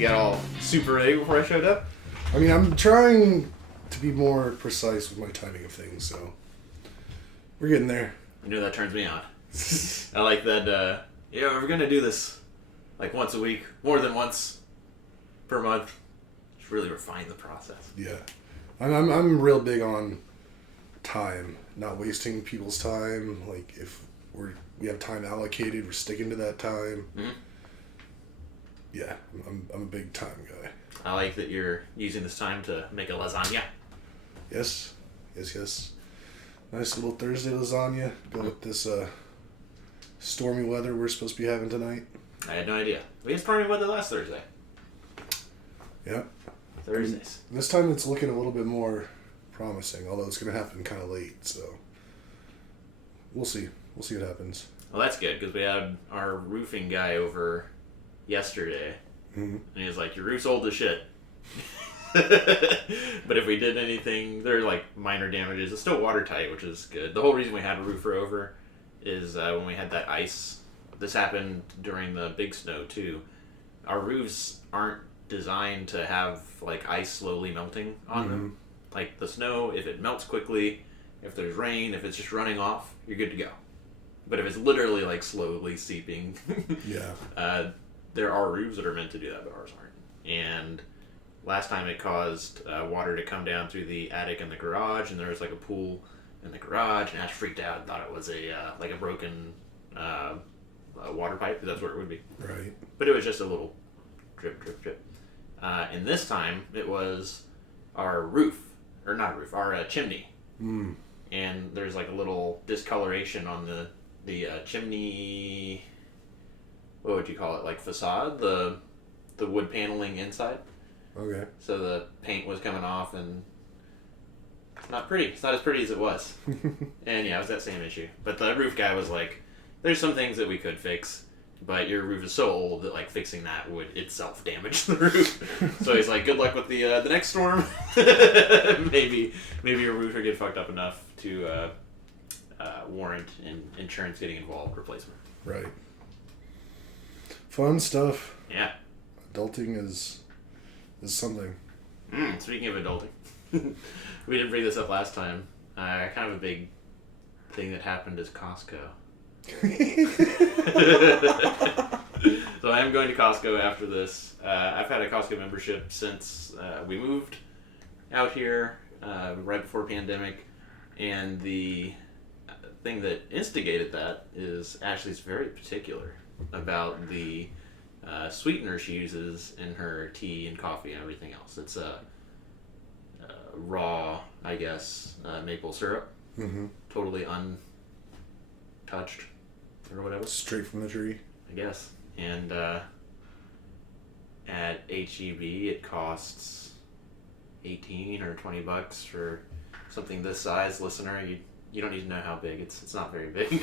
You got all super ready before I showed up? I mean, I'm trying to be more precise with my timing of things, so we're getting there. You know, that turns me on. I like that, we're going to do this like once a week, more than once per month. Just really refine the process. Yeah. I'm real big on time, not wasting people's time. Like, if we have time allocated, we're sticking to that time. Mm-hmm. Yeah, I'm a big time guy. I like that you're using this time to make a lasagna. Yes. Nice little Thursday lasagna. Go with this stormy weather we're supposed to be having tonight. I had no idea. We had stormy weather last Thursday. Yeah. Thursdays. And this time it's looking a little bit more promising, although it's going to happen kind of late, so we'll see. We'll see what happens. Well, that's good, because we had our roofing guy over yesterday, mm-hmm. and he was like, your roof's old as shit. But if we did anything, there are like minor damages. It's still watertight, which is good. The whole reason we had a roofer over is when we had that ice. This happened during the big snow too. Our roofs aren't designed to have like ice slowly melting on mm-hmm. them. Like the snow, if it melts quickly, if there's rain, if it's just running off, you're good to go. But if it's literally like slowly seeping, yeah. There are roofs that are meant to do that, but ours aren't. And last time it caused water to come down through the attic and the garage, and there was like a pool in the garage, and Ash freaked out and thought it was a broken water pipe, because that's where it would be. Right. But it was just a little drip, drip, drip. And this time it was our our chimney. Mm. And there's like a little discoloration on the chimney. What would you call it? Like facade, the wood paneling inside. Okay. So the paint was coming off, and it's not pretty. It's not as pretty as it was. And yeah, it was that same issue. But the roof guy was like, "There's some things that we could fix, but your roof is so old that like fixing that would itself damage the roof." So he's like, "Good luck with the next storm. maybe your roof will get fucked up enough to warrant insurance getting involved, replacement." Right. Fun stuff. Yeah. Adulting is something. Speaking of adulting, we didn't bring this up last time. Kind of a big thing that happened is Costco. So I am going to Costco after this. I've had a Costco membership since we moved out here right before pandemic, and the thing that instigated that is Ashley's very particular about the sweetener she uses in her tea and coffee and everything else. It's raw, I guess, maple syrup, mm-hmm. totally untouched or whatever. Straight from the tree, I guess. And at HEB it costs $18 or $20 for something this size. Listener, you don't need to know how big. It's not very big.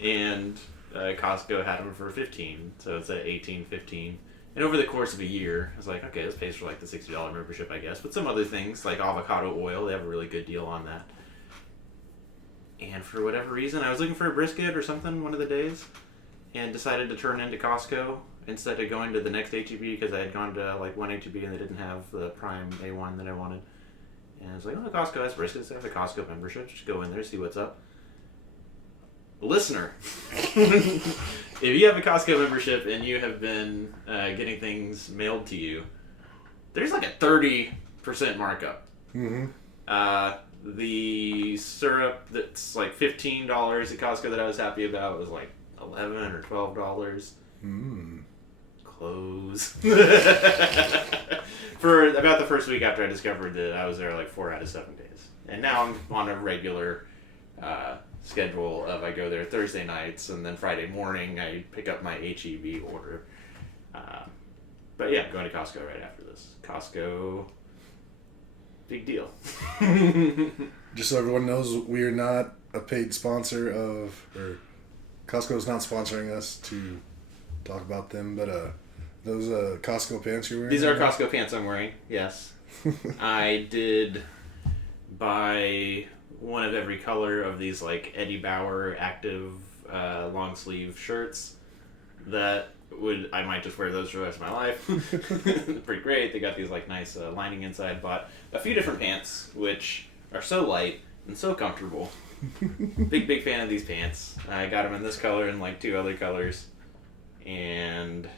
And Costco had them for $15, so it's at $18, $15. And over the course of a year, I was like, okay, this pays for like the $60 membership, I guess. But some other things, like avocado oil, they have a really good deal on that. And for whatever reason, I was looking for a brisket or something one of the days, and decided to turn into Costco instead of going to the next HEB, because I had gone to like one HEB and they didn't have the Prime A1 that I wanted. And I was like, oh, Costco has briskets. They have a Costco membership. Just go in there, see what's up. Listener, if you have a Costco membership and you have been getting things mailed to you, there's like a 30% markup. Mm-hmm. The syrup that's like $15 at Costco that I was happy about was like $11 or $12. Clothes. For about the first week after I discovered that I was there like 4 out of 7 days. And now I'm on a regular schedule of I go there Thursday nights, and then Friday morning I pick up my HEB order. But yeah, I'm going to Costco right after this. Costco, big deal. Just so everyone knows, we are not a paid sponsor of, or Costco is not sponsoring us to talk about them, but those Costco pants you're wearing? These are Costco pants I'm wearing, yes. I did buy one of every color of these like Eddie Bauer active long sleeve shirts. that I might just wear those for the rest of my life. Pretty great. They got these like nice lining inside. Bought a few different pants, which are so light and so comfortable. Big fan of these pants. I got them in this color and like 2 other colors, and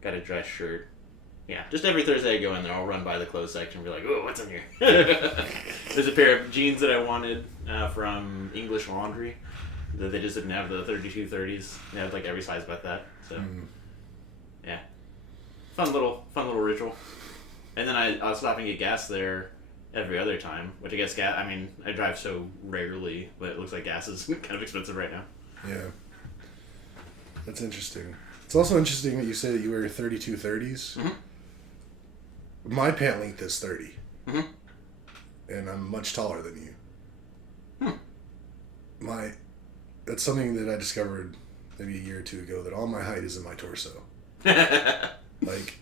got a dress shirt. Yeah, just every Thursday I go in there, I'll run by the clothes section and be like, oh, what's in here? There's a pair of jeans that I wanted from English Laundry that they just didn't have the 3230s. They had like every size but that. So, yeah. Fun little ritual. And then I'll stop and get gas there every other time, which I guess I drive so rarely, but it looks like gas is kind of expensive right now. Yeah. That's interesting. It's also interesting that you say that you wear 3230s. Mm-hmm. My pant length is 30. Mm-hmm. And I'm much taller than you. Hmm. That's something that I discovered maybe a year or 2 ago, that all my height is in my torso. Like,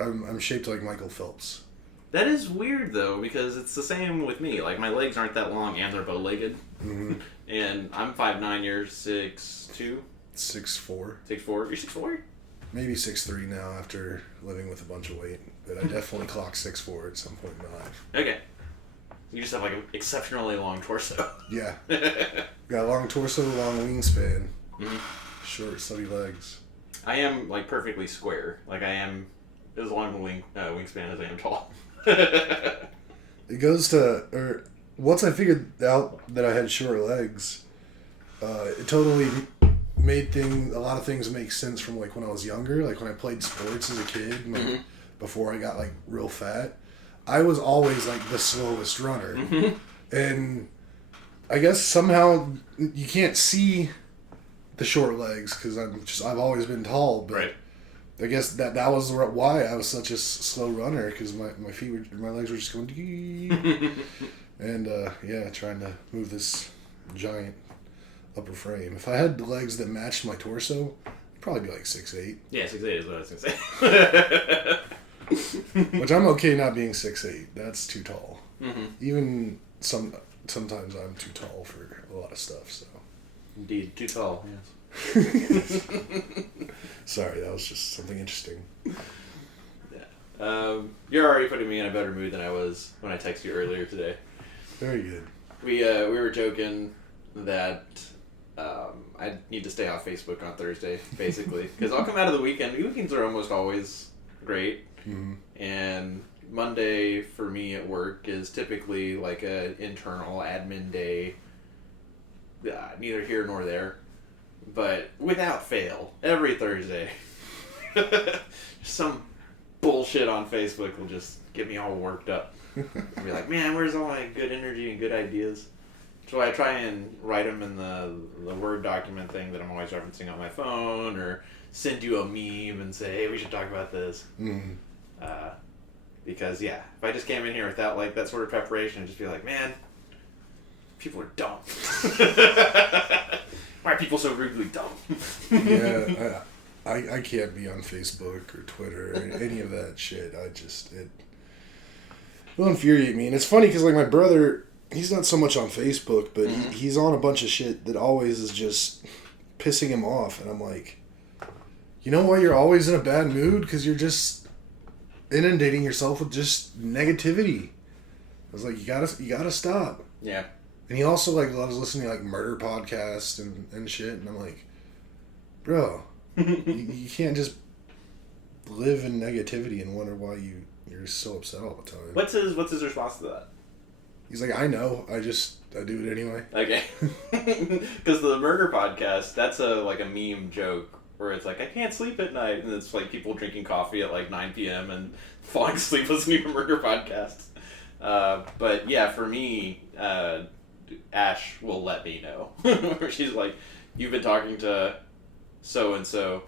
I'm shaped like Michael Phelps. That is weird, though, because it's the same with me. Like, my legs aren't that long, and they're bow-legged. Mm-hmm. And I'm 5'9", you're 6'2"? 6'4". 6'4"? You're 6'4"? Maybe 6'3" now after living with a bunch of weight. But I definitely clocked 6'4" at some point in my life. Okay. You just have, like, an exceptionally long torso. Yeah. Got a long torso, long wingspan. Mm-hmm. Short, stubby legs. I am, like, perfectly square. Like, I am as long a wingspan as I am tall. It goes to... Once I figured out that I had short legs, it totally made a lot of things make sense from, like, when I was younger. Like, when I played sports as a kid, and, like, before I got, like, real fat, I was always, like, the slowest runner. Mm-hmm. And I guess somehow you can't see the short legs because I've always been tall. But right. I guess that was why I was such a slow runner, because my legs were just going and trying to move this giant upper frame. If I had legs that matched my torso, I'd probably be like 6'8". Yeah, 6'8" is what I was gonna say. Which I'm okay not being 6'8". That's too tall. Mm-hmm. Even sometimes I'm too tall for a lot of stuff. So. Indeed, too tall. Yes. Sorry, that was just something interesting. Yeah. You're already putting me in a better mood than I was when I texted you earlier today. Very good. We were joking that I need to stay off Facebook on Thursday, basically, because I'll come out of the weekend. Weekends are almost always great, and Monday for me at work is typically like a internal admin day. Neither here nor there, but without fail, every Thursday, some bullshit on Facebook will just get me all worked up. I'll be like, man, where's all my good energy and good ideas? So I try and write them in the Word document thing that I'm always referencing on my phone, or send you a meme and say, hey, we should talk about this. Because, yeah, if I just came in here without, like, that sort of preparation, I'd just be like, man, people are dumb. Why are people so rudely dumb? Yeah, I can't be on Facebook or Twitter or any of that shit. It will infuriate me. And it's funny because, like, my brother, he's not so much on Facebook, but he's on a bunch of shit that always is just pissing him off. And I'm like, you know why you're always in a bad mood? Because you're just inundating yourself with just negativity. I was like, you gotta stop. Yeah. And he also, like, loves listening to, like, murder podcasts and shit. And I'm like, bro, you can't just live in negativity and wonder why you're so upset all the time. What's his response to that? He's like, I know. I do it anyway. Okay. Because the murder podcast, that's a meme joke where it's like, I can't sleep at night. And it's like people drinking coffee at like 9 p.m. and falling asleep listening to murder podcasts. But yeah, for me, Ash will let me know. Where she's like, you've been talking to so-and-so.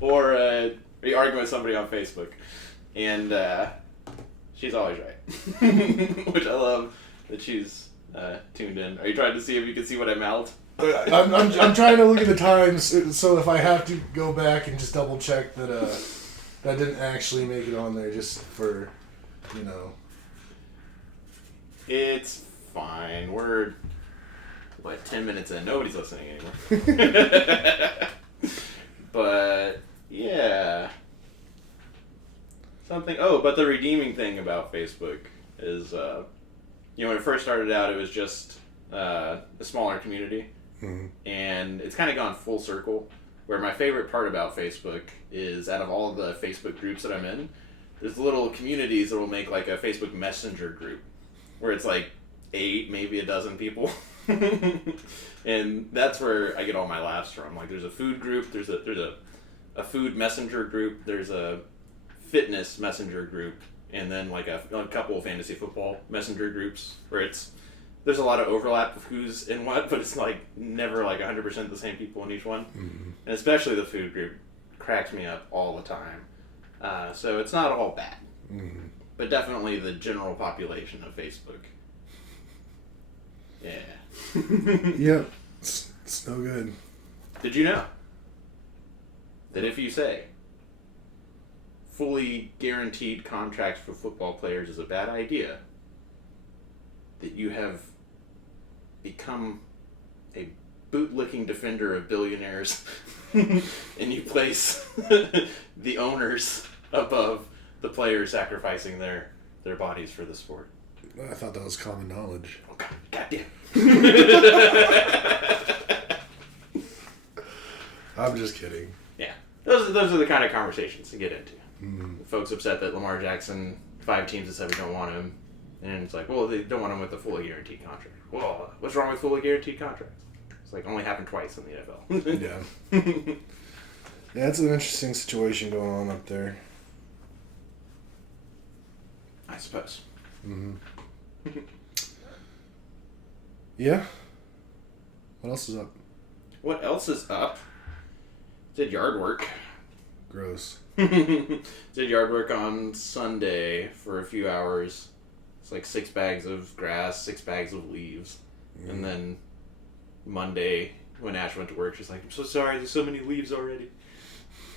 Or you're arguing with somebody on Facebook. And she's always right. Which I love that she's tuned in. Are you trying to see if you can see what I mouthed? I'm trying to look at the times, so if I have to go back and just double check that that didn't actually make it on there, just for, It's fine. We're what, 10 minutes in, nobody's listening anymore. But yeah, but the redeeming thing about Facebook is, when it first started out, it was just a smaller community, and it's kind of gone full circle. Where my favorite part about Facebook is, out of all the Facebook groups that I'm in, there's little communities that will make like a Facebook Messenger group, where it's like 8, maybe a dozen people. And that's where I get all my laughs from. Like, there's a food group, there's a food messenger group, there's a fitness messenger group, and then like a couple of fantasy football messenger groups where there's a lot of overlap of who's in what, but it's like never like 100% the same people in each one. And especially the food group cracks me up all the time. So it's not all bad, but definitely the general population of Facebook. Yeah. Yep. It's no good. Did you know that if you say fully guaranteed contracts for football players is a bad idea, that you have become a bootlicking defender of billionaires and you place the owners above the players sacrificing their bodies for the sport? I thought that was common knowledge. Oh, goddamn. I'm just kidding. Yeah. Those are the kind of conversations to get into. Folks upset that Lamar Jackson, 5 teams have said we don't want him. And it's like, well, they don't want him with a fully guaranteed contract. Well, what's wrong with fully guaranteed contracts? It's like only happened twice in the NFL. Yeah. Yeah, it's an interesting situation going on up there. I suppose. Yeah. What else is up? What else is up? Did yard work. Gross. Did yard work on Sunday for a few hours. It's like 6 bags of grass, 6 bags of leaves. And then Monday, when Ash went to work, she's like, I'm so sorry, there's so many leaves already.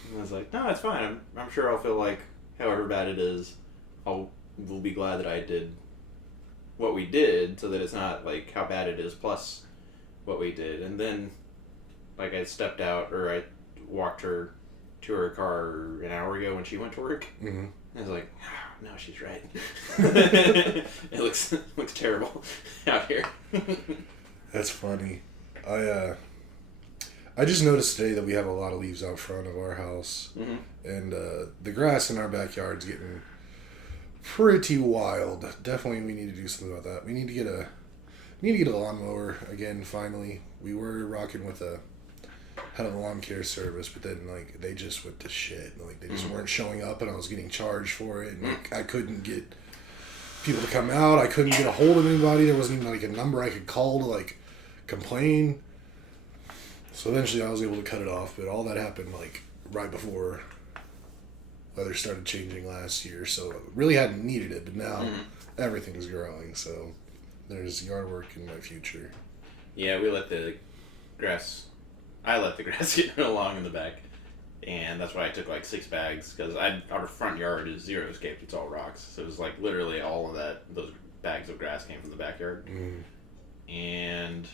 And I was like, no, it's fine. I'm sure I'll feel like, however bad it is, we'll be glad that I did what we did, so that it's not like how bad it is plus what we did. And then, like, I stepped out, or I walked her to her car an hour ago when she went to work. I was like, oh, no, she's right. It looks terrible out here. That's funny. I just noticed today that we have a lot of leaves out front of our house, and the grass in our backyard's getting pretty wild. Definitely, we need to do something about that. We need to get a lawnmower again. Finally, we were rocking with had a lawn care service, but then like they just went to shit. Like they just weren't showing up, and I was getting charged for it. And like, I couldn't get people to come out. I couldn't get a hold of anybody. There wasn't even like a number I could call to like complain. So eventually, I was able to cut it off. But all that happened like right before weather started changing last year, so really hadn't needed it, but now everything's growing, so there's yard work in my future. Yeah, I let the grass get along in the back, and that's why I took like 6 bags, because our front yard is zero-scaped, it's all rocks, so it was like literally all of those bags of grass came from the backyard. And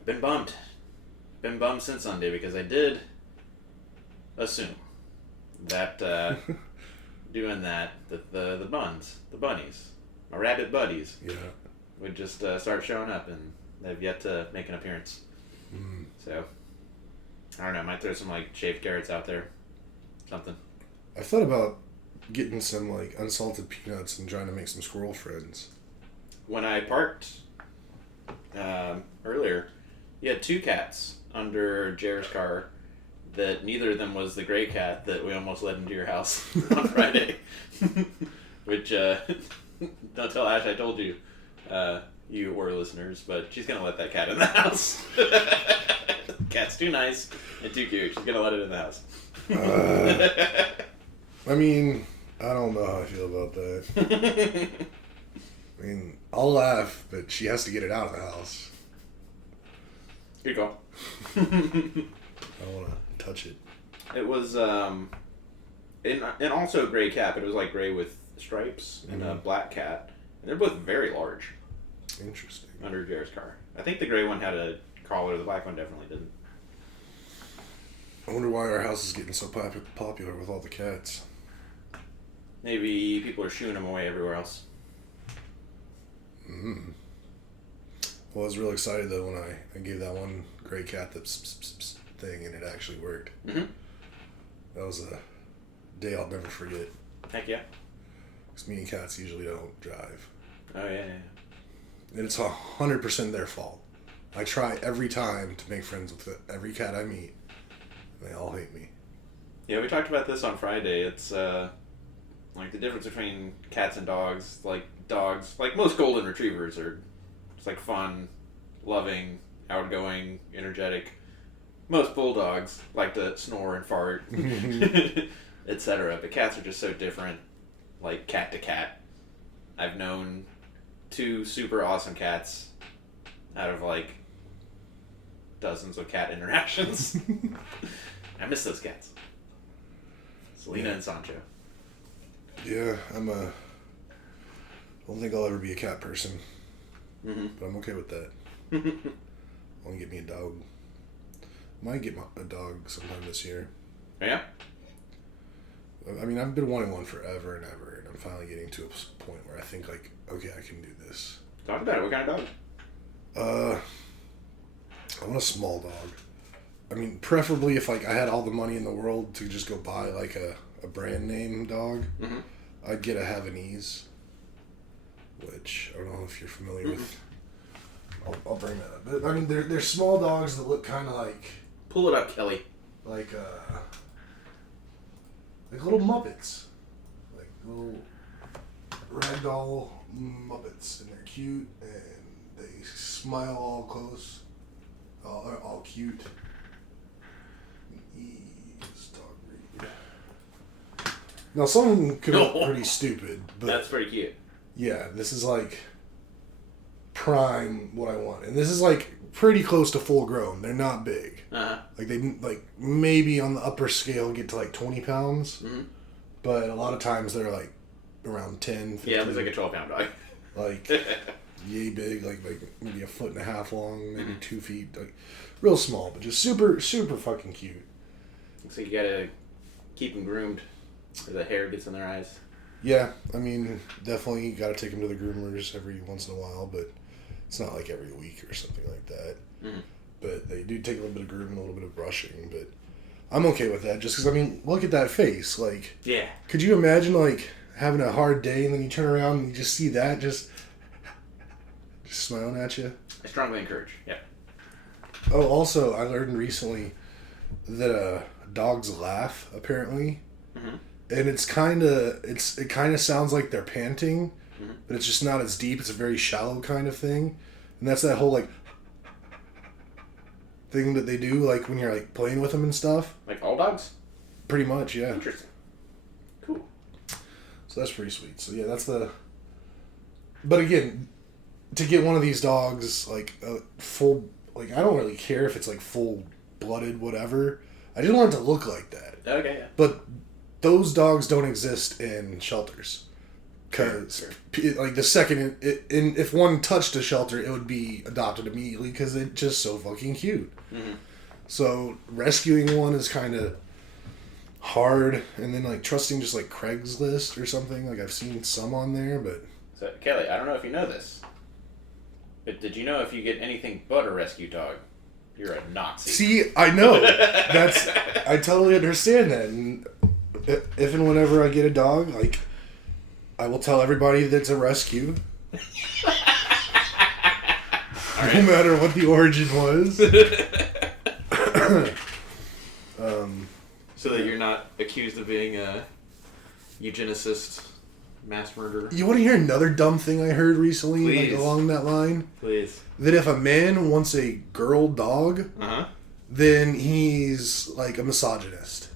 I've been bummed since Sunday, because I did assume that doing that the bunnies, my rabbit buddies, would just start showing up, and they've yet to make an appearance. So I don't know, might throw some like shaved carrots out there, something. I thought about getting some like unsalted peanuts and trying to make some squirrel friends. When I parked earlier, you had 2 cats under Jared's car, that neither of them was the gray cat that we almost let into your house on Friday. Which, don't tell Ash I told you, you or listeners, but she's going to let that cat in the house. Cat's too nice and too cute. She's going to let it in the house. I mean, I don't know how I feel about that. I mean, I'll laugh, but she has to get it out of the house. Good call. I don't want to touch it. It was, and also a gray cat, but it was like gray with stripes, and a black cat. And they're both very large. Interesting. Under Jared's car. I think the gray one had a collar. The black one definitely didn't. I wonder why our house is getting so popular with all the cats. Maybe people are shooing them away everywhere else. Mm-hmm. Well, I was real excited though when I gave that one gray cat the pss, pss, pss, pss thing and it actually worked. Mm-hmm. That was a day I'll never forget. Heck yeah. Because me and cats usually don't drive. Oh, yeah. And it's 100% their fault. I try every time to make friends with every cat I meet. And they all hate me. Yeah, we talked about this on Friday. It's, like, the difference between cats and dogs. Like, dogs, like most golden retrievers are just, like, fun, loving, outgoing, energetic. Most bulldogs like to snore and fart, etc. But cats are just so different, like cat to cat. I've known 2 super awesome cats out of like dozens of cat interactions. I miss those cats. Selena and Sancho. Yeah, I don't think I'll ever be a cat person. Mm-hmm. But I'm okay with that. I want to get me a dog. Might get a dog sometime this year. Yeah? I mean, I've been wanting one forever and ever, and I'm finally getting to a point where I think, like, okay, I can do this. Talk about it. What kind of dog? I want a small dog. I mean, preferably if, like, I had all the money in the world to just go buy, like, a brand name dog, Mm-hmm. I'd get a Havanese, which I don't know if you're familiar with. I'll bring that up. But, I mean, they're small dogs that look kind of like... Pull it up, Kelly. Like little Muppets. Like little ragdoll Muppets. And they're cute, and they smile all close. All cute. This dog breed. Now, some of them could be pretty stupid, but... That's pretty cute. Yeah, this is like prime what I want. And this is like pretty close to full grown. They're not big. Uh-huh. Like they like maybe on the upper scale get to like 20 pounds. Mm-hmm. But a lot of times they're like around 10, 15. Yeah, it looks like a 12-pound dog. Like yay big, like maybe a foot and a half long, maybe 2 feet. Like real small, but just super, super fucking cute. So you gotta keep them groomed or the hair gets in their eyes. Yeah, I mean, definitely got to take them to the groomers every once in a while, but it's not like every week or something like that. Mm. But they do take a little bit of grooming, a little bit of brushing, but I'm okay with that just because, I mean, look at that face. Like, yeah. Could you imagine, like, having a hard day and then you turn around and you just see that just smiling at you? I strongly encourage, yeah. Oh, also, I learned recently that dogs laugh, apparently. Mm-hmm. And it kind of sounds like they're panting, but it's just not as deep. It's a very shallow kind of thing, and that's that whole like thing that they do, like when you're like playing with them and stuff. Like all dogs? Pretty much, yeah. Interesting. Cool. So that's pretty sweet. So yeah, that's the. But again, to get one of these dogs like full, like I don't really care if it's like full blooded, whatever. I just want it to look like that. Okay. Yeah. But those dogs don't exist in shelters. Because, like, the second, if one touched a shelter, it would be adopted immediately because it's just so fucking cute. Mm-hmm. So, rescuing one is kind of hard. And then, like, trusting just, like, Craigslist or something. Like, I've seen some on there, but... So, Kelly, I don't know if you know this, but did you know if you get anything but a rescue dog, you're a Nazi? See, I know. I totally understand that. And if and whenever I get a dog, like, I will tell everybody that it's a rescue. No matter what the origin was. So that you're not accused of being a eugenicist, mass murderer. You want to hear another dumb thing I heard recently, like, along that line? Please. That if a man wants a girl dog, then he's, like, a misogynist.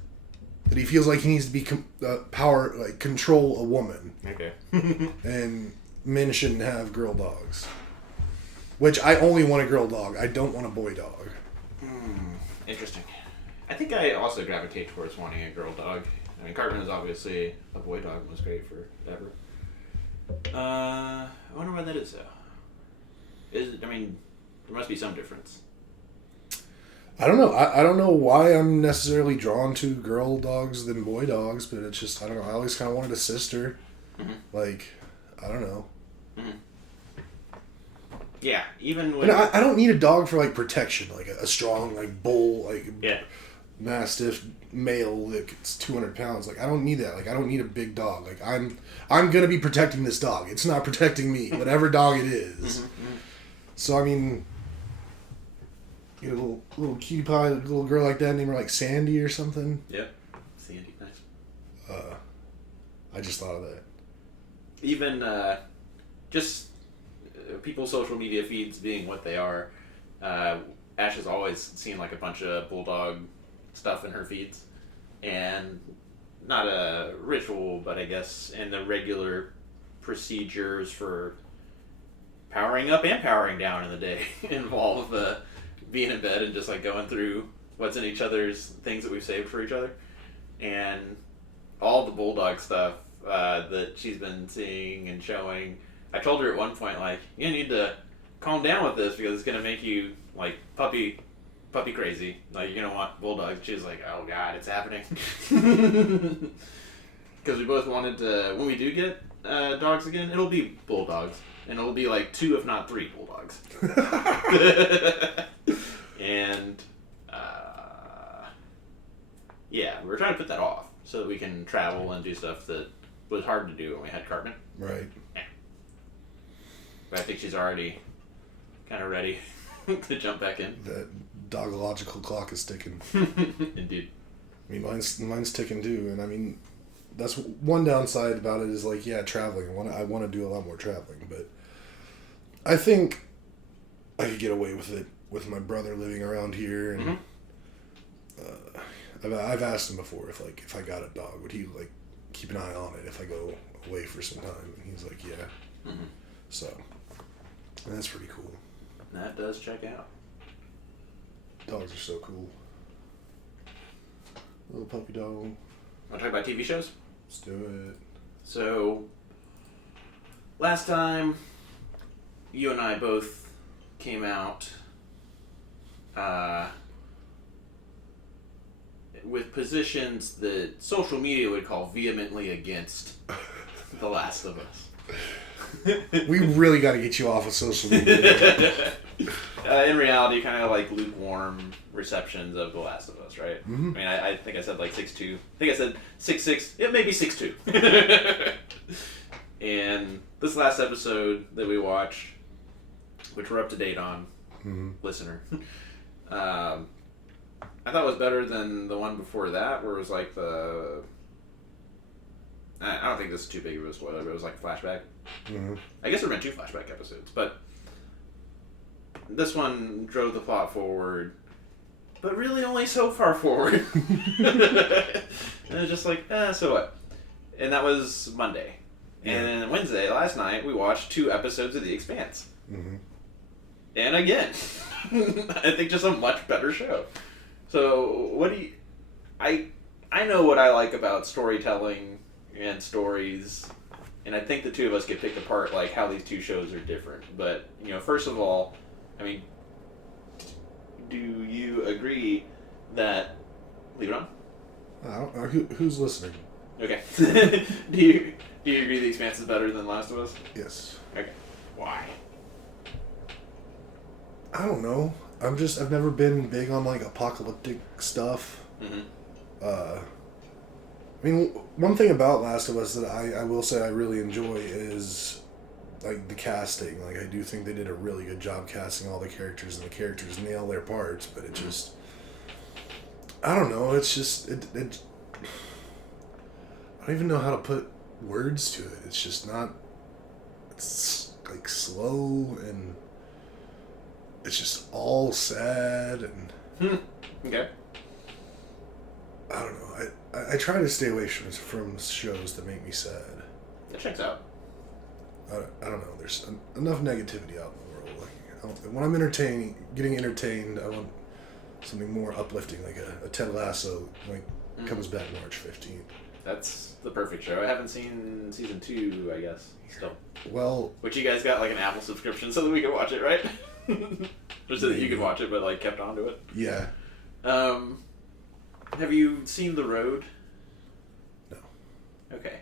That he feels like he needs to be control a woman. Okay. And men shouldn't have girl dogs. Which I only want a girl dog. I don't want a boy dog. Interesting. I think I also gravitate towards wanting a girl dog. I mean, Cartman is obviously a boy dog and was great forever. I wonder why that is, though. There must be some difference. I don't know. I don't know why I'm necessarily drawn to girl dogs than boy dogs, but it's just, I don't know. I always kind of wanted a sister. Mm-hmm. Like, I don't know. Mm-hmm. Yeah, even when... And I don't need a dog for, like, protection. Like, a strong, like, bull, like, mastiff male that's 200 pounds. Like, I don't need that. Like, I don't need a big dog. Like, I'm going to be protecting this dog. It's not protecting me, whatever dog it is. Mm-hmm. So, I mean... Get a little cutie pie, a little girl like that, name her like Sandy or something. Yeah, Sandy, nice. I just thought of that. Even just people's social media feeds being what they are, Ash has always seen like a bunch of bulldog stuff in her feeds, and not a ritual, but I guess in the regular procedures for powering up and powering down in the day involve being in bed and just like going through what's in each other's things that we've saved for each other, and all the bulldog stuff that she's been seeing and showing. I told her at one point, like, you need to calm down with this because it's gonna make you like puppy crazy. Like, you're gonna want bulldogs. She's like, oh god, it's happening. Because we both wanted to, when we do get dogs again, it'll be bulldogs. And it'll be like 2, if not 3 bulldogs. And, yeah, we were trying to put that off so that we can travel and do stuff that was hard to do when we had Cartman. Right. Yeah. But I think she's already kind of ready to jump back in. That dogological clock is ticking. Indeed. I mean, mine's ticking too, and I mean, that's one downside about it is like, yeah, traveling. I want to do a lot more traveling, but I think I could get away with it with my brother living around here, and I've asked him before if I got a dog, would he like keep an eye on it if I go away for some time? And he's like, yeah. Mm-hmm. So that's pretty cool. That does check out. Dogs are so cool. Little puppy dog. Want to talk about TV shows? Let's do it. So, last time, you and I both came out with positions that social media would call vehemently against The Last of Us. We really got to get you off of social media. In reality, kind of like lukewarm receptions of The Last of Us, right? Mm-hmm. I mean, I think I said like 6'2". I think I said 6'6". Yeah, maybe 6'2". And this last episode that we watched, which we're up to date on, listener, I thought was better than the one before that, where it was like the... I don't think this is too big of a spoiler, but it was like a flashback. Mm-hmm. I guess there have been 2 flashback episodes, but this one drove the plot forward, but really only so far forward. And it was just like, so what? And that was Monday. Yeah. And then Wednesday, last night, we watched 2 episodes of The Expanse. Mm-hmm. And again, I think just a much better show. So, what do you... I know what I like about storytelling and stories, and I think the 2 of us get picked apart, like how these 2 shows are different. But, first of all, I mean, do you agree that... Leave it on? I don't know. Who's listening? Okay. Do you agree The Expanse is better than Last of Us? Yes. Okay. Why? I don't know. I've never been big on like apocalyptic stuff. Mm-hmm. I mean, one thing about Last of Us that I will say I really enjoy is like the casting. Like, I do think they did a really good job casting all the characters, and the characters nail their parts, but it just, I don't know, it's just, it I don't even know how to put words to it. It's just not, it's like slow, and it's just all sad, and okay. I don't know. I try to stay away from shows that make me sad. That checks out. I don't know. There's enough negativity out in the world. Like, when I'm getting entertained, I want something more uplifting, like a Ted Lasso, comes back March 15th. That's the perfect show. I haven't seen season 2, I guess, still. Well... Which you guys got, like, an Apple subscription so that we could watch it, right? Or so that you could watch it, but, like, kept onto it. Yeah. Have you seen The Road? No. Okay.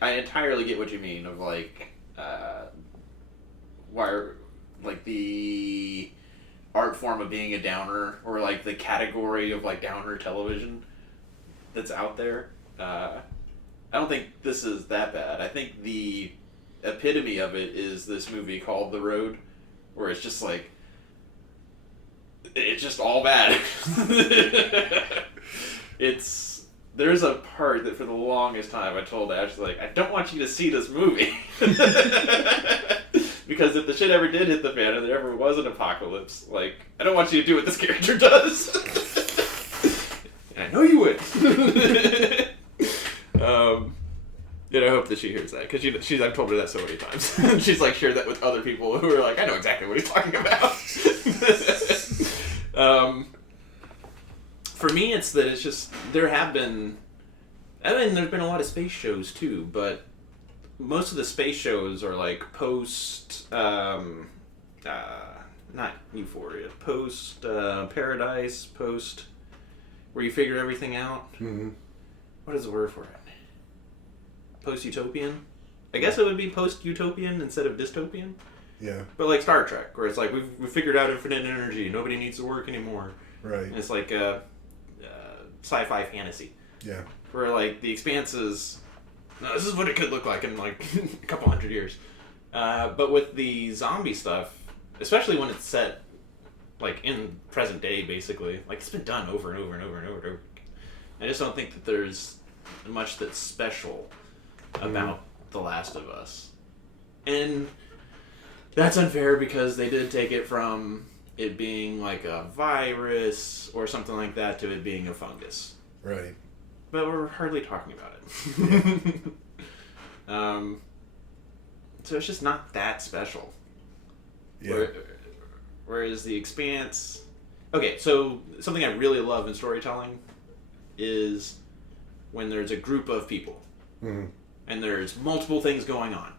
I entirely get what you mean of, like, like, the art form of being a downer, or, like, the category of, like, downer television that's out there. I don't think this is that bad. I think the epitome of it is this movie called The Road, where it's just, like, it's just all bad. There's a part that for the longest time I told Ashley, like, I don't want you to see this movie. Because if the shit ever did hit the fan and there ever was an apocalypse, like, I don't want you to do what this character does. And I know you would. And I hope that she hears that, because I've told her that so many times. She's, like, shared that with other people who are like, I know exactly what he's talking about. For me, it's that it's just, there's been a lot of space shows too, but most of the space shows are like post, not Euphoria, post Paradise, post, where you figure everything out. Mm-hmm. What is the word for it? Post-utopian? I guess it would be post-utopian instead of dystopian. Yeah. But like Star Trek, where it's like, we've figured out infinite energy, nobody needs to work anymore. Right. And it's like sci-fi fantasy. Yeah. Where like the Expanse is, no, this is what it could look like in like a couple hundred years. But with the zombie stuff, especially when it's set like in present day, basically, like it's been done over and over and over and over and over. I just don't think that there's much that's special about The Last of Us. And that's unfair because they did take it from it being like a virus or something like that to it being a fungus. Right. But we're hardly talking about it. Yeah. So it's just not that special. Yeah. Whereas The Expanse... Okay, so something I really love in storytelling is when there's a group of people. Mm-hmm. And there's multiple things going on.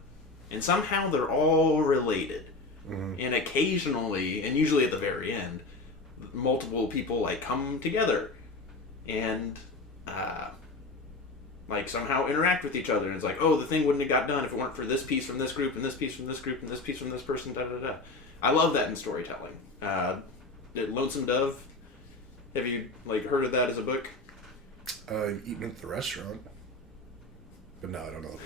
And somehow they're all related. Mm-hmm. And occasionally, and usually at the very end, multiple people like come together and like somehow interact with each other. And it's like, oh, the thing wouldn't have got done if it weren't for this piece from this group and this piece from this group and this piece from this person, da da da. I love that in storytelling. Lonesome Dove, have you like heard of that as a book? Eaten at the restaurant. But no, I don't know.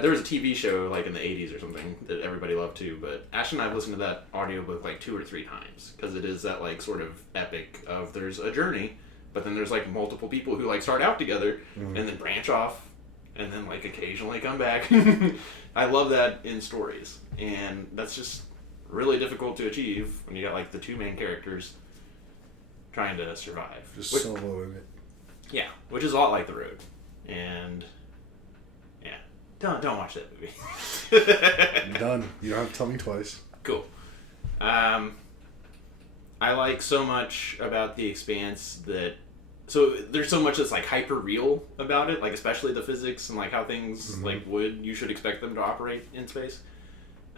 There was a TV show like in the 80s or something that everybody loved too, but Ash and I have listened to that audiobook like 2 or 3 times because it is that like sort of epic of there's a journey, but then there's like multiple people who like start out together and then branch off and then like occasionally come back. I love that in stories, and that's just really difficult to achieve when you got like the 2 main characters trying to survive. Just soloing it. Yeah, which is a lot like The Road. And yeah, don't watch that movie. Done. You don't have to tell me twice. Cool. I like so much about The Expanse that there's so much that's like hyper real about it, like especially the physics and like how things like you should expect them to operate in space.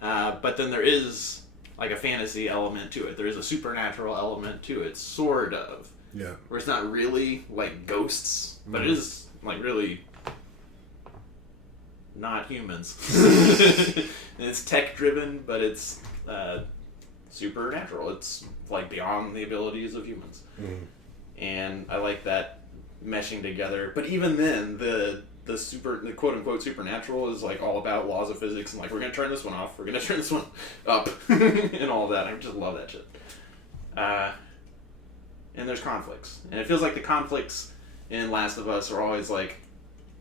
But then there is like a fantasy element to it. There is a supernatural element to it, sort of. Yeah. Where it's not really like ghosts, but it is like really not humans. And it's tech driven, but it's supernatural. It's like beyond the abilities of humans. And I like that meshing together. But even then, the quote unquote supernatural is like all about laws of physics and like we're gonna turn this one off, we're gonna turn this one up, and all of that. I just love that shit. And there's conflicts, and it feels like the conflicts in Last of Us are always like,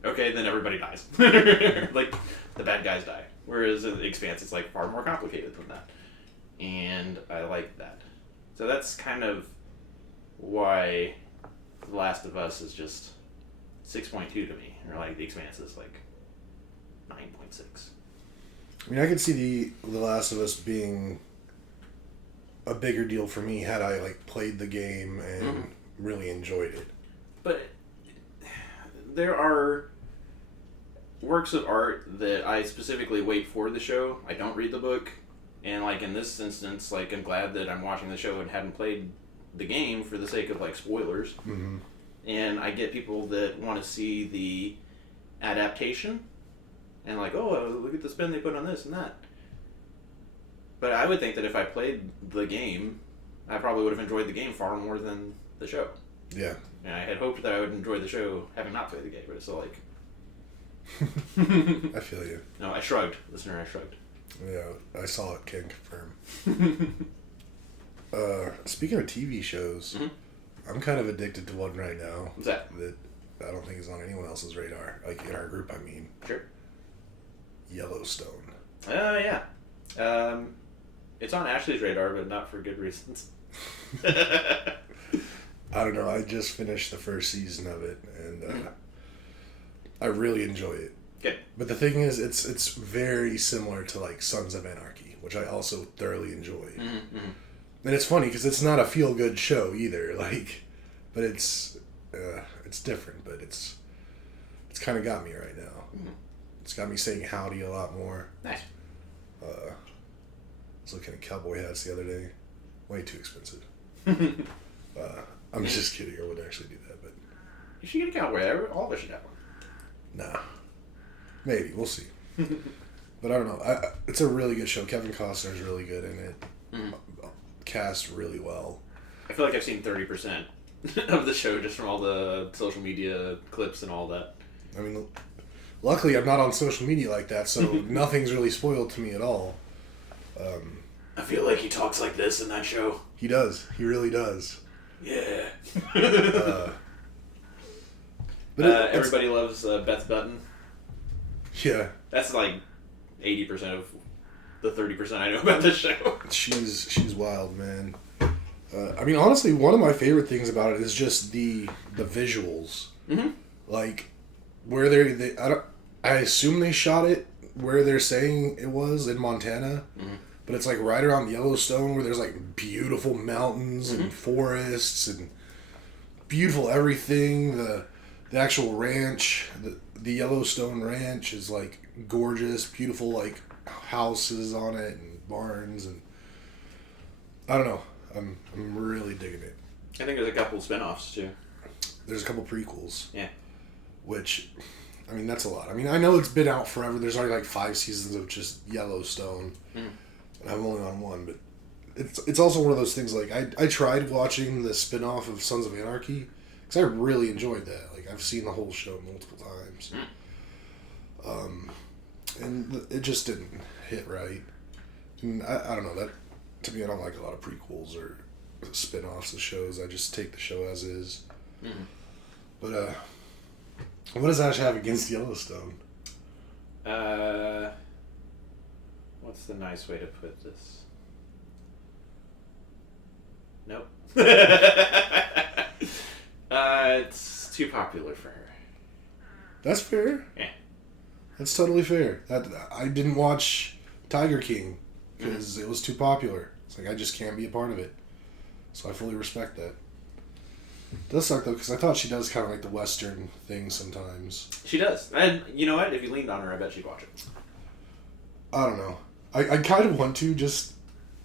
okay, then everybody dies. Like, the bad guys die. Whereas in The Expanse, it's like far more complicated than that. And I like that. So that's kind of why The Last of Us is just 6.2 to me. Or like The Expanse is like 9.6. I mean, I could see the Last of Us being a bigger deal for me had I like played the game and really enjoyed it. But there are works of art that I specifically wait for the show. I don't read the book. And, like, in this instance, like, I'm glad that I'm watching the show and hadn't played the game for the sake of, like, spoilers. Mm-hmm. And I get people that want to see the adaptation. And, like, oh, look at the spin they put on this and that. But I would think that if I played the game, I probably would have enjoyed the game far more than the show. Yeah. And I had hoped that I would enjoy the show having not played the game, but it's still like... I feel you. No, I shrugged. Listener, I shrugged. Yeah, I saw it, can't confirm. Speaking of TV shows, Mm-hmm. I'm kind of addicted to one right now. What's that? That I don't think is on anyone else's radar. Like, in our group, I mean. Sure. Yellowstone. Yeah. It's on Ashley's radar, but not for good reasons. I don't know. I just finished the first season of it, and I really enjoy it. Good. But the thing is, it's very similar to, like, Sons of Anarchy, which I also thoroughly enjoy. Mm-hmm. And it's funny because it's not a feel-good show either. Like, but it's different. But it's kind of got me right now. Mm-hmm. It's got me saying howdy a lot more. Nice. I was looking at cowboy hats the other day. Way too expensive. I'm just kidding. I would actually do that, but You should get a cowboy hat. All of us should have one. nah. Maybe we'll see. But I don't know. It's a really good show. Kevin Costner's really good in it. Mm. Cast really well. I feel like I've seen 30% of the show just from all the social media clips and all that. I mean, luckily I'm not on social media like that, so nothing's really spoiled to me at all. I feel like he talks like this in that show. He does. He really does. Yeah. But everybody loves Beth Button. Yeah. That's like 80% of the 30% I know about this show. She's wild, man. I mean, honestly, one of my favorite things about it is just the visuals. Mm-hmm. Like, where I assume they shot it where they're saying it was in Montana. Mm-hmm. But it's like right around Yellowstone where there's like beautiful mountains and forests and beautiful everything. The actual ranch, the Yellowstone Ranch is like gorgeous, beautiful like houses on it and barns, and I don't know. I'm really digging it. I think there's a couple spin-offs too. There's a couple prequels. Yeah. Which, I mean, that's a lot. I mean, I know it's been out forever. There's already like 5 seasons of just Yellowstone. Mm. I'm only on 1, but it's also one of those things, like, I tried watching the spin-off of Sons of Anarchy, because I really enjoyed that. Like, I've seen the whole show multiple times. And it just didn't hit right. And I don't know, that, to me, I don't like a lot of prequels or spin-offs of shows. I just take the show as is. Mm-hmm. But, what does Ash have against Yellowstone? What's the nice way to put this? Nope. It's too popular for her. That's fair. Yeah. That's totally fair. I didn't watch Tiger King because it was too popular. It's like, I just can't be a part of it. So I fully respect that. It does suck, though, because I thought she does kind of like the Western thing sometimes. She does. And you know what? If you leaned on her, I bet she'd watch it. I don't know. I kind of want to,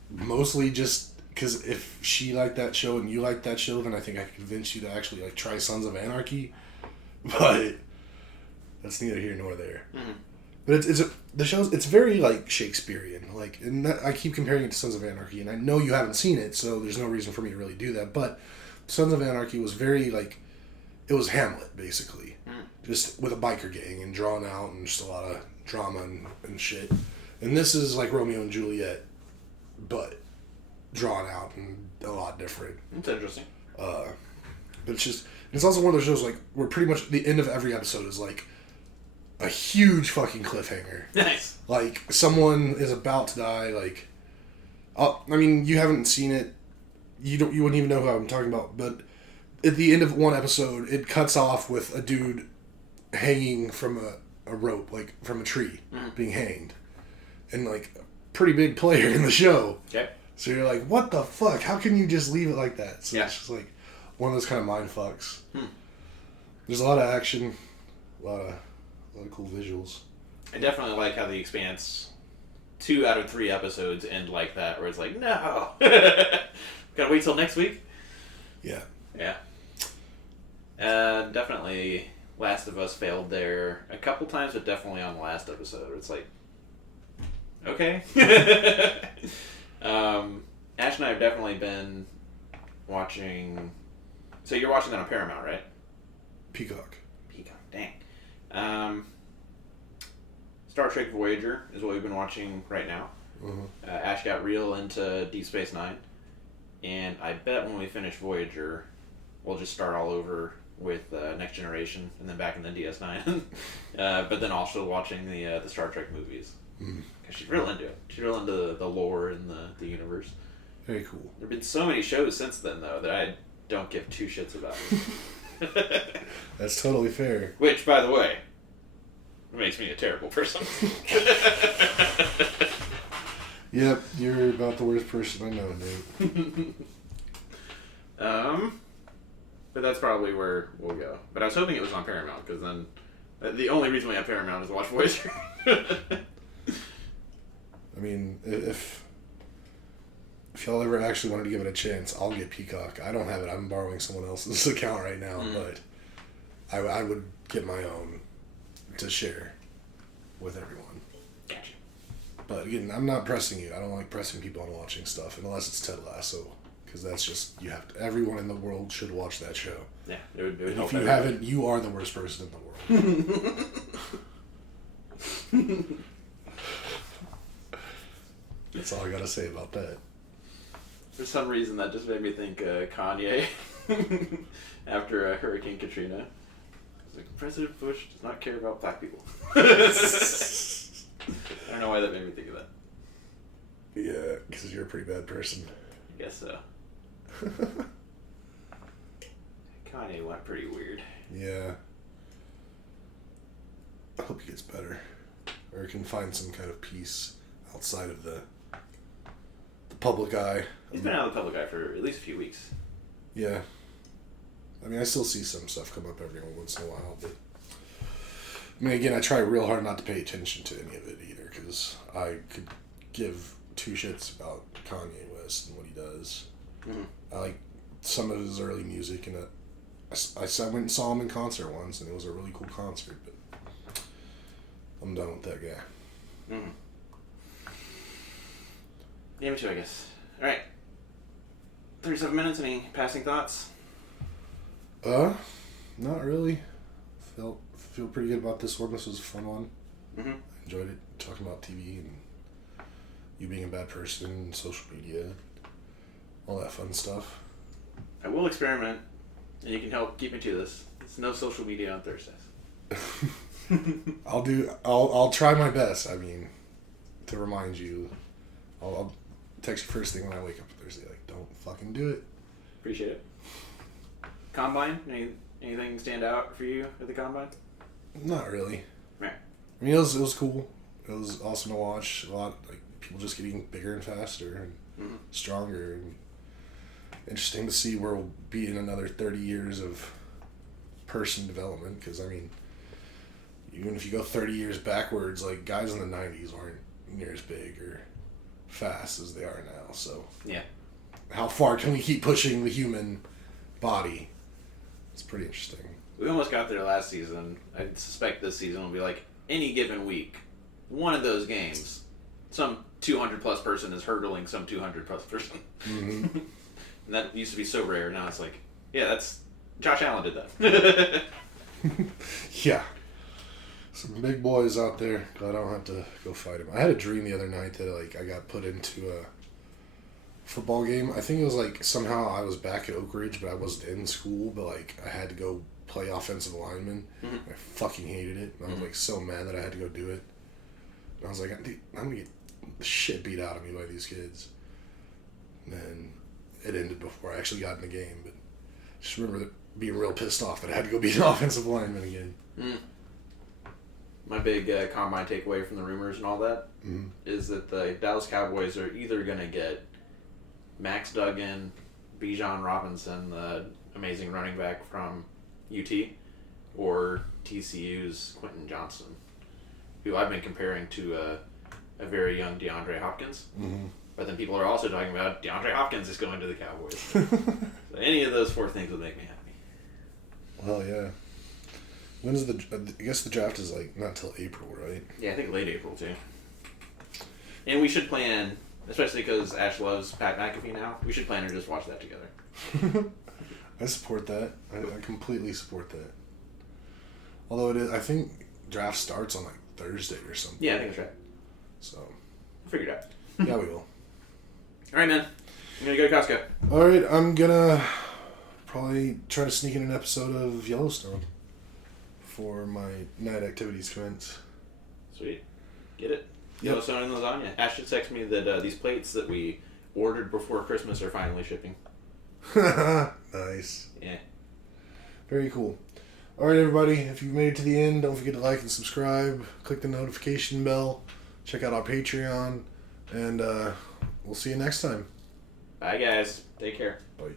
mostly just because if she liked that show and you liked that show, then I think I could convince you to actually like try Sons of Anarchy. But that's neither here nor there. Mm-hmm. But it's very like Shakespearean, like, and I keep comparing it to Sons of Anarchy, and I know you haven't seen it, so there's no reason for me to really do that. But Sons of Anarchy was very like, it was Hamlet basically, just with a biker gang and drawn out and just a lot of drama and shit. And this is like Romeo and Juliet, but drawn out and a lot different. That's interesting. But it's also one of those shows like where pretty much the end of every episode is like a huge fucking cliffhanger. Nice. Like someone is about to die. Like, I mean, you haven't seen it. You wouldn't even know who I'm talking about. But at the end of one episode, it cuts off with a dude hanging from a rope, like from a tree, being hanged. And, like, a pretty big player in the show. Okay. So you're like, what the fuck? How can you just leave it like that? So yeah. It's just, like, one of those kind of mind fucks. There's a lot of action, a lot of cool visuals. I definitely like how The Expanse, 2 out of 3 episodes end like that, where it's like, no, gotta wait till next week. Yeah. Yeah. Definitely, Last of Us failed there a couple times, but definitely on the last episode, it's like, okay. Ash and I have definitely been watching. So you're watching that on Paramount, right? Peacock. Dang. Star Trek Voyager is what we've been watching right now. Mm-hmm. Ash got real into Deep Space Nine, and I bet when we finish Voyager, we'll just start all over with Next Generation, and then back in the DS9. But then also watching the Star Trek movies, because she's real into it. She's real into the lore and the universe. Very cool. There've been so many shows since then, though, that I don't give two shits about. That's totally fair. Which, by the way, makes me a terrible person. Yep, you're about the worst person I know, Nate. But that's probably where we'll go. But I was hoping it was on Paramount, because then the only reason we have Paramount is to watch Voyager. I mean, if y'all ever actually wanted to give it a chance, I'll get Peacock. I don't have it. I'm borrowing someone else's account right now, but I would get my own to share with everyone. Gotcha. But again, I'm not pressing you. I don't like pressing people on watching stuff unless it's Ted Lasso, because that's just, you have to. Everyone in the world should watch that show. Yeah, it would help. If you haven't, you are the worst person in the world. That's all I gotta say about that. For some reason, that just made me think Kanye after Hurricane Katrina. It's like, President Bush does not care about black people. I don't know why that made me think of that. Yeah, because you're a pretty bad person. I guess so. Kanye went pretty weird. Yeah. I hope he gets better. Or can find some kind of peace outside of the public eye. He's been out of the public eye for at least a few weeks. Yeah. I mean, I still see some stuff come up every once in a while, but I mean, again, I try real hard not to pay attention to any of it either, because I could give two shits about Kanye West and what he does. Mm-hmm. I like some of his early music, and I went and saw him in concert once, and it was a really cool concert, but I'm done with that guy. Mm-hmm. Yeah, me too, I guess. Alright. 37 minutes, any passing thoughts? Not really. Feel pretty good about this one. This was a fun one. Mm-hmm. I enjoyed it, talking about TV and you being a bad person and social media, all that fun stuff. I will experiment, and you can help keep me to this. It's no social media on Thursdays. I'll try my best. I mean, to remind you, I'll text you first thing when I wake up on Thursday. Like, don't fucking do it. Appreciate it. Combine? Anything stand out for you at the Combine? Not really. Right. I mean, it was cool. It was awesome to watch. A lot, like, people just getting bigger and faster and stronger. And interesting to see where we'll be in another 30 years of person development. Because, I mean, even if you go 30 years backwards, like, guys in the 90s aren't near as big or fast as they are now. So, yeah. How far can we keep pushing the human body? It's pretty interesting. We almost got there last season. I suspect this season will be like any given week. One of those games, some 200 plus person is hurdling some 200 plus person. Mm-hmm. And that used to be so rare. Now it's like, yeah, that's Josh Allen did that. Yeah. Some big boys out there. Glad I don't have to go fight him. I had a dream the other night that like I got put into a football game. I think it was like somehow I was back at Oak Ridge, but I wasn't in school, but like I had to go play offensive lineman. Mm-hmm. I fucking hated it. And I was like so mad that I had to go do it. And I was like, dude, I'm gonna get the shit beat out of me by these kids. And then it ended before I actually got in the game, but just remember being real pissed off that I had to go beat an offensive lineman again. My big Combine takeaway from the rumors and all that is that the Dallas Cowboys are either going to get Max Duggan, Bijan Robinson, the amazing running back from UT, or TCU's Quentin Johnston, who I've been comparing to a very young DeAndre Hopkins. Mm-hmm. But then people are also talking about DeAndre Hopkins is going to the Cowboys. So any of those 4 things would make me happy. Well, yeah. When is I guess the draft is like not till April, right? Yeah, I think late April too. And we should plan, especially because Ash loves Pat McAfee now, we should plan to just watch that together. I support that. I completely support that. Although I think draft starts on like Thursday or something. Yeah, I think that's right. So. We'll figure it out. Yeah, we will. Alright, man. I'm going to go to Costco. Alright, I'm gonna probably try to sneak in an episode of Yellowstone before my night activities commence. Sweet. Get it? Yep. Yellowstone and lasagna. Ash just texted me that these plates that we ordered before Christmas are finally shipping. Nice. Yeah. Very cool. Alright, everybody, if you've made it to the end, don't forget to like and subscribe. Click the notification bell. Check out our Patreon. And we'll see you next time. Bye, guys. Take care. Bye.